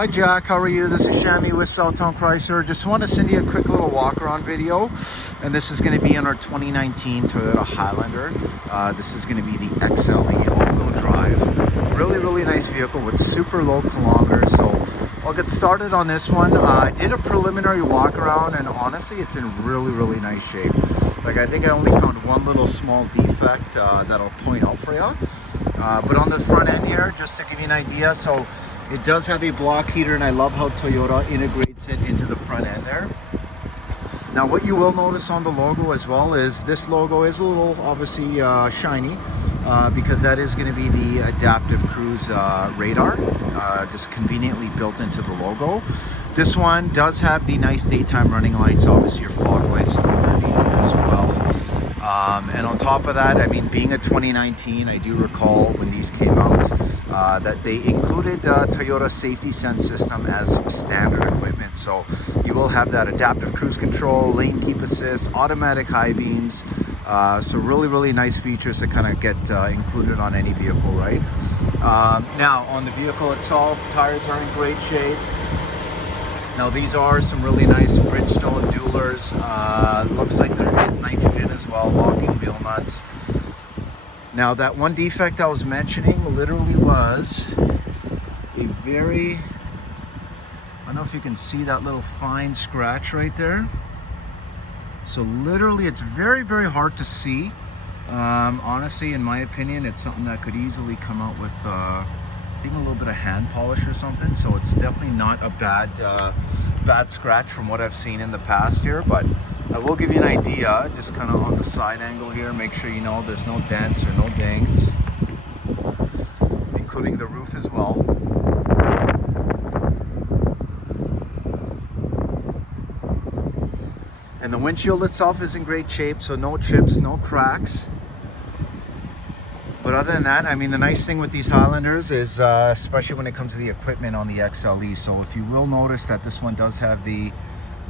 Hi Jack, how are you? This is Shammi with Southtown Chrysler. Just want to send you a quick little walk around video, and this is going to be on our 2019 Toyota Highlander. This is going to be the XLE all-wheel drive. Really nice vehicle with super low kilometers. So I'll get started on this one. I did a preliminary walk around, and honestly it's in really nice shape. Like, I think I only found one little small defect that I'll point out for you. But on the front end here, just to give you an idea, so it does have a block heater, and I love how Toyota integrates it into the front end there. Now what you will notice on the logo as well is this logo is a little obviously shiny because that is going to be the adaptive cruise radar, just conveniently built into the logo. This one does have the nice daytime running lights, obviously your fog lights underneath as well. And on top of that, I mean, being a 2019, I do recall when these came out that they included Toyota Safety Sense system as standard equipment. So you will have that adaptive cruise control, lane keep assist, automatic high beams. So really nice features that kind of get included on any vehicle, right? Now on the vehicle itself, tires are in great shape. Now these are some really nice Bridgestone dualers. Looks like there is nitrogen as well, locking wheel nuts. Now that one defect I was mentioning literally was a very, I don't know if you can see that little fine scratch right there. So literally it's very hard to see. Honestly, in my opinion, it's something that could easily come out with I think a little bit of hand polish or something. So it's definitely not a bad scratch from what I've seen in the past here, but I will give you an idea just kind of on the side angle here. Make sure you know there's no dents or no dings, including the roof as well. And the windshield itself is in great shape, so no chips, no cracks. But other than that, I mean, the nice thing with these Highlanders is, especially when it comes to the equipment on the XLE, so if you will notice that this one does have the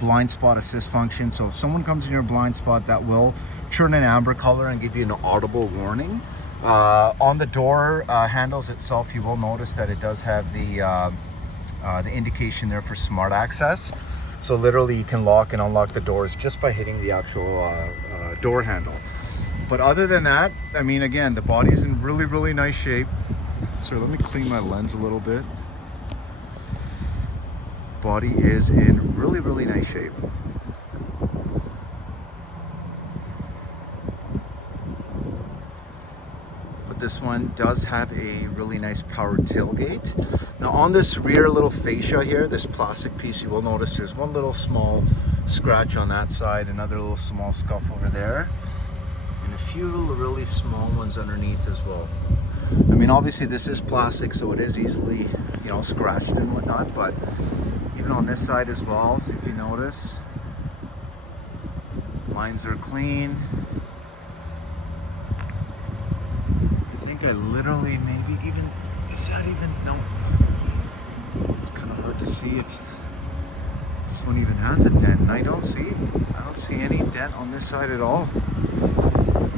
blind spot assist function. So if someone comes in your blind spot, that will turn an amber color and give you an audible warning. On the door handles itself, you will notice that it does have the indication there for smart access. So literally you can lock and unlock the doors just by hitting the actual door handle. But other than that, I mean, again, the body's in really nice shape. So let me clean my lens a little bit. Body is in really nice shape. But this one does have a really nice powered tailgate. Now on this rear little fascia here, this plastic piece, you will notice there's one little small scratch on that side, another little small scuff over there, and a few really small ones underneath as well. I mean, obviously this is plastic, so it is easily, you know, scratched and whatnot, but even on this side as well, if you notice, lines are clean. I think I literally maybe even, is that even, no, it's kind of hard to see if this one even has a dent, and I don't see any dent on this side at all.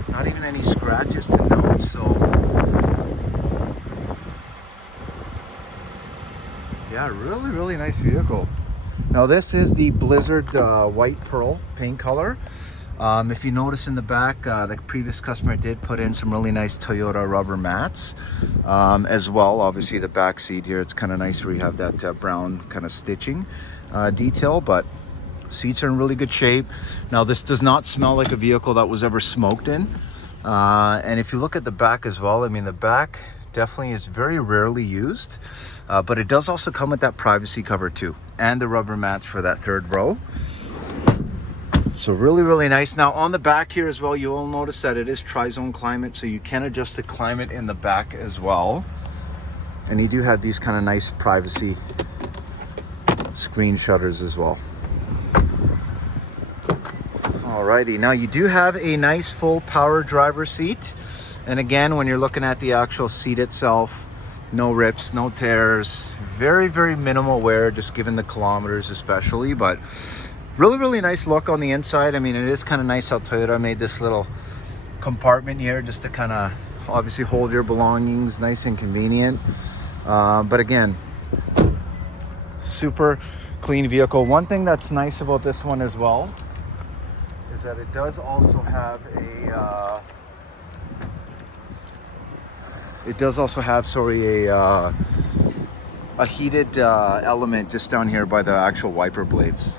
Not even any scratches to note. So yeah, really nice vehicle. Now this is the Blizzard white pearl paint color. If you notice in the back, the previous customer did put in some really nice Toyota rubber mats as well. Obviously the back seat here, it's kind of nice where you have that brown kind of stitching detail, but seats are in really good shape. Now this does not smell like a vehicle that was ever smoked in. And if you look at the back as well, I mean, the back definitely is very rarely used, but it does also come with that privacy cover too, and the rubber mats for that third row. So really nice. Now on the back here as well, you will notice that it is tri-zone climate, so you can adjust the climate in the back as well. And you do have these kind of nice privacy screen shutters as well. Alrighty, now you do have a nice full power driver seat. And again, when you're looking at the actual seat itself, no rips, no tears, very minimal wear, just given the kilometers especially, but really nice look on the inside. I mean, it is kind of nice how Toyota made this little compartment here just to kind of obviously hold your belongings, nice and convenient. But again, Super clean vehicle. One thing that's nice about this one as well is that it does also have a heated element just down here by the actual wiper blades.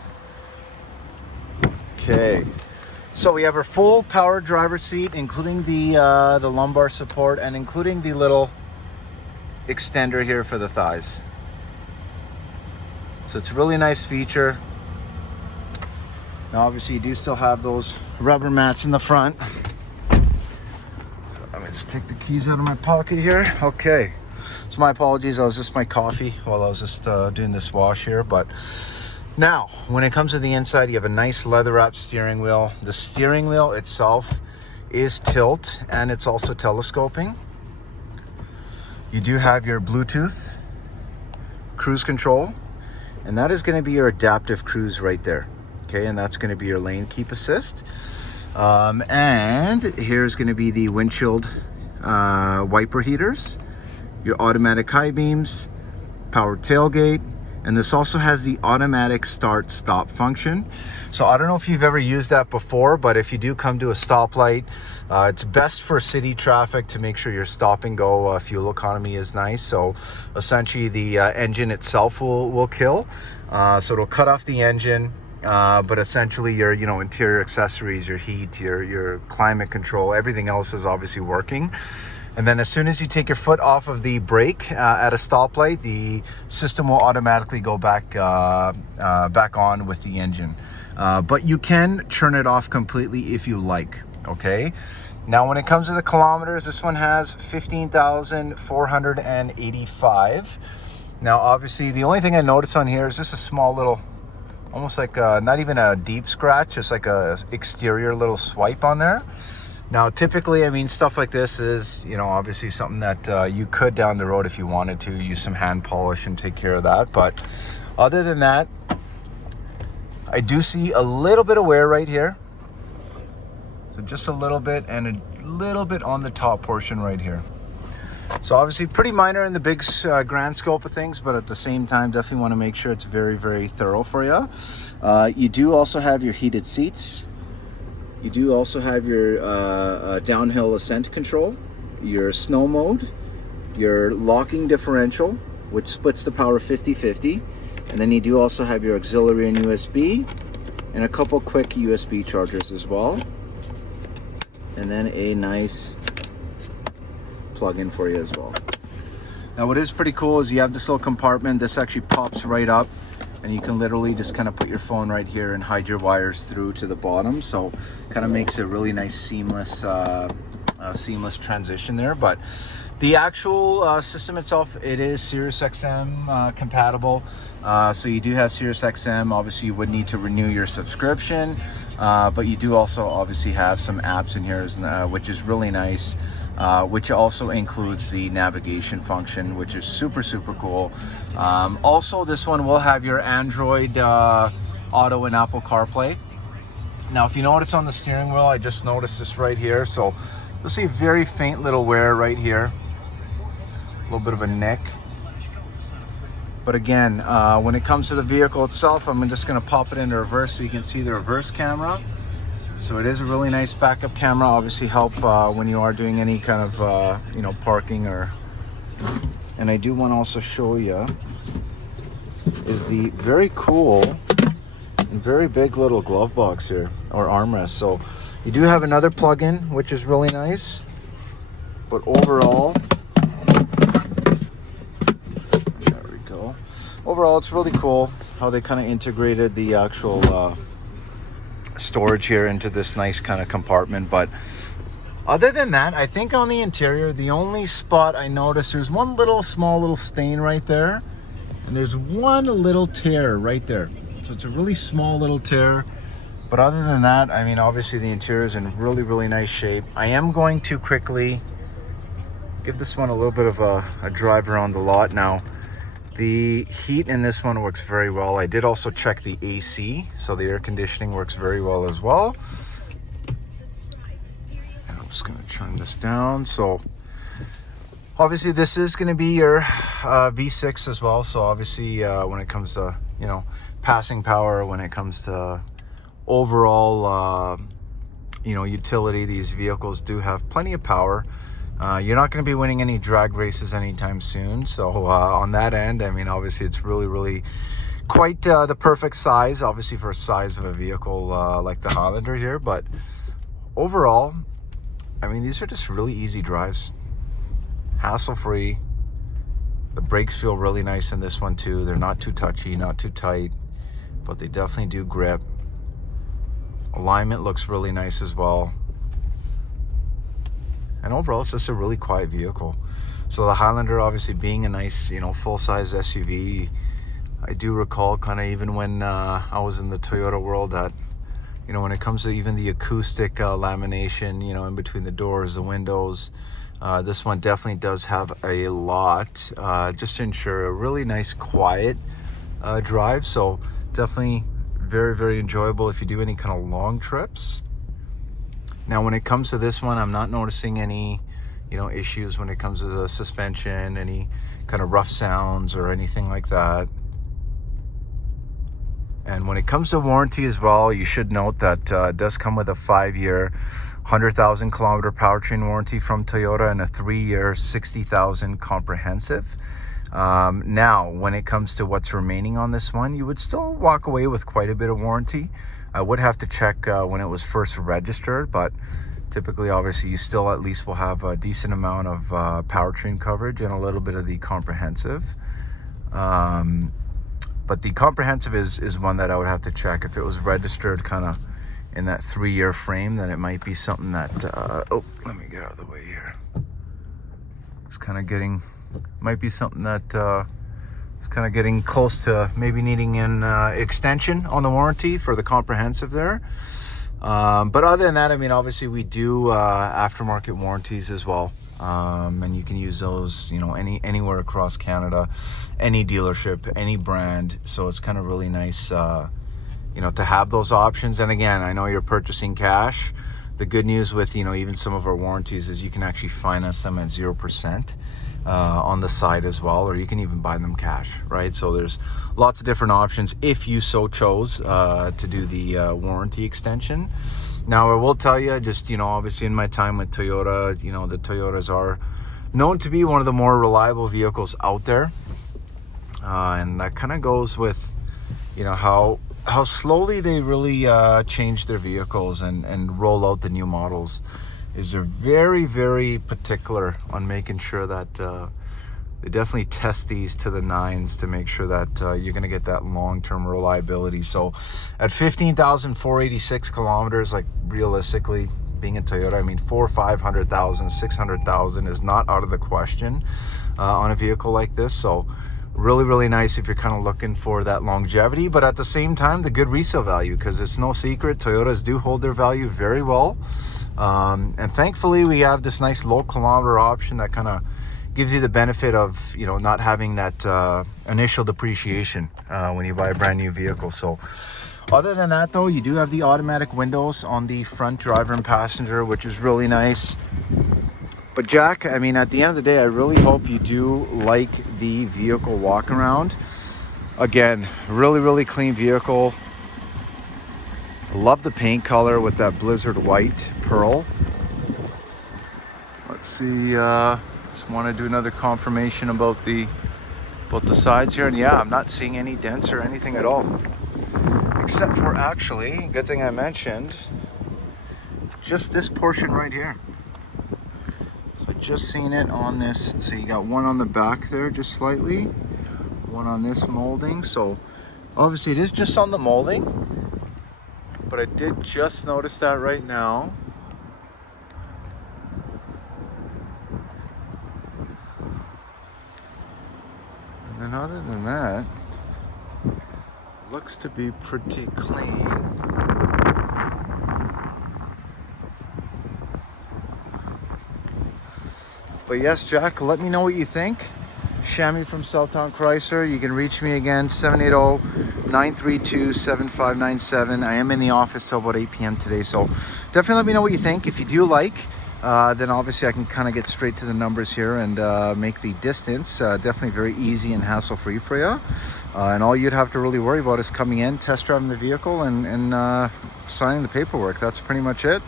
Okay, so we have our full power driver's seat, including the lumbar support and including the little extender here for the thighs. So it's a really nice feature. Now obviously you do still have those rubber mats in the front. So let me just take the keys out of my pocket here. Okay, so my apologies, I was just my coffee while I was just doing this wash here. But now when it comes to the inside, you have a nice leather wrapped steering wheel. The steering wheel itself is tilt and it's also telescoping. You do have your Bluetooth cruise control, and that is going to be your adaptive cruise right there. Okay, and that's going to be your lane keep assist. And here's going to be the windshield wiper heaters, your automatic high beams, power tailgate, and this also has the automatic start stop function. So I don't know if you've ever used that before, but if you do come to a stoplight, it's best for city traffic to make sure your stop and go fuel economy is nice. So essentially the engine itself will kill. So it'll cut off the engine, but essentially your interior accessories, your heat, your climate control, everything else is obviously working. And then as soon as you take your foot off of the brake at a stoplight, the system will automatically go back on with the engine. But you can turn it off completely if you like, okay? Now when it comes to the kilometers, this one has 15,485. Now obviously the only thing I noticed on here is just a small little, almost like not even a deep scratch, just like a exterior little swipe on there. Now, typically, I mean, stuff like this is, obviously something that you could down the road, if you wanted to, use some hand polish and take care of that. But other than that, I do see a little bit of wear right here. So just a little bit, and a little bit on the top portion right here. So obviously pretty minor in the big grand scope of things, but at the same time, definitely want to make sure it's very, very thorough for you. You do also have your heated seats. You do also have your downhill ascent control, your snow mode, your locking differential, which splits the power 50-50. And then you do also have your auxiliary and USB, and a couple quick USB chargers as well. And then a nice plug-in for you as well. Now what is pretty cool is you have this little compartment. This actually pops right up, and you can literally just kind of put your phone right here and hide your wires through to the bottom. So kind of makes it a really nice seamless transition there. But the actual system itself, it is Sirius XM compatible. So you do have Sirius XM. Obviously you would need to renew your subscription, but you do also obviously have some apps in here, which is really nice. Which also includes the navigation function, which is super, super cool. Also, this one will have your Android Auto and Apple CarPlay. Now, if you notice on the steering wheel, I just noticed this right here. So you'll see a very faint little wear right here. A little bit of a nick. But again, when it comes to the vehicle itself, I'm just gonna pop it into reverse so you can see the reverse camera. So it is a really nice backup camera, obviously help when you are doing any kind of, parking or... And I do want to also show you is the very cool and very big little glove box here, or armrest. So you do have another plug-in, which is really nice. But overall, there we go. Overall, it's really cool how they kind of integrated the actual... storage here into this nice kind of compartment. But other than that, I think on the interior, the only spot I noticed, there's one small little stain right there, and there's one little tear right there. So it's a really small little tear. But other than that, I mean, obviously the interior is in really, really nice shape. I am going to quickly give this one a little bit of a drive around the lot now. The heat in this one works very well. I did also check the AC, so the air conditioning works very well as well. And I'm just gonna turn this down. So Obviously, this is going to be your V6 as well. So obviously, when it comes to, you know, passing power, when it comes to overall, you know, utility, these vehicles do have plenty of power. You're not going to be winning any drag races anytime soon. So on that end, I mean, obviously, it's really quite the perfect size, obviously, for a size of a vehicle like the Highlander here. But overall, I mean, these are just really easy drives. Hassle-free. The brakes feel really nice in this one too. They're not too touchy, not too tight, but they definitely do grip. Alignment looks really nice as well. And overall, it's just a really quiet vehicle. So the Highlander, obviously being a nice, you know, full-size SUV, I do recall kind of even when I was in the Toyota world that, you know, when it comes to even the acoustic lamination, you know, in between the doors, the windows, this one definitely does have a lot, just to ensure a really nice quiet drive. So definitely very enjoyable if you do any kind of long trips. Now when it comes to this one, I'm not noticing any, you know, issues when it comes to the suspension, any kind of rough sounds or anything like that. And when it comes to warranty as well, you should note that it does come with a 5-year 100,000 kilometer powertrain warranty from Toyota and a 3-year 60,000 comprehensive. Now, when it comes to what's remaining on this one, you would still walk away with quite a bit of warranty. I would have to check when it was first registered, but typically, obviously, you still at least will have a decent amount of powertrain coverage and a little bit of the comprehensive. But the comprehensive is one that I would have to check. If it was registered kind of in that 3-year frame, then it might be something that, oh, let me get out of the way here. It's kind of getting, might be something that it's kind of getting close to maybe needing an extension on the warranty for the comprehensive there. But other than that, I mean, obviously we do aftermarket warranties as well. And you can use those, you know, anywhere across Canada, any dealership, any brand. So it's kind of really nice, you know, to have those options. And again, I know you're purchasing cash. The good news with, you know, even some of our warranties is you can actually finance them at 0% on the side as well, or you can even buy them cash, right? So there's lots of different options if you so chose to do the warranty extension. Now, I will tell you, just, you know, obviously in my time with Toyota, you know, the Toyotas are known to be one of the more reliable vehicles out there. And that kind of goes with, you know, how slowly they really change their vehicles and roll out the new models. Is they're very particular on making sure that they definitely test these to the nines to make sure that you're going to get that long-term reliability. So at 15,486 kilometers, like realistically being in Toyota, I mean 500,000, 600,000 is not out of the question on a vehicle like this. So really nice if you're kind of looking for that longevity, but at the same time the good resale value, because it's no secret Toyotas do hold their value very well. And thankfully we have this nice low kilometer option that kind of gives you the benefit of, you know, not having that initial depreciation when you buy a brand new vehicle. So other than that though, you do have the automatic windows on the front, driver and passenger, which is really nice. But Jack, I mean, at the end of the day, I really hope you do like the vehicle walk around. Again, really clean vehicle. Love the paint color with that blizzard white pearl. Let's see, just want to do another confirmation about the sides here. And yeah, I'm not seeing any dents or anything at all. Except for, actually, good thing I mentioned, just this portion right here. So just seen it on this. So you got one on the back there, just slightly. One on this molding. So obviously it is just on the molding. But I did just notice that right now. And then other than that, looks to be pretty clean. But yes, Jack, let me know what you think. Shammi from Southtown Chrysler. You can reach me again, 780-932-7597. I am in the office till about 8 p.m. today, so definitely let me know what you think. If you do like then obviously I can kind of get straight to the numbers here and make the distance definitely very easy and hassle-free for you. And all you'd have to really worry about is coming in, test driving the vehicle, and signing the paperwork. That's pretty much it.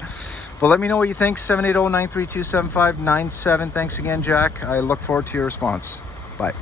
But let me know what you think. 780-932-7597. Thanks again, Jack. I look forward to your response. Bye.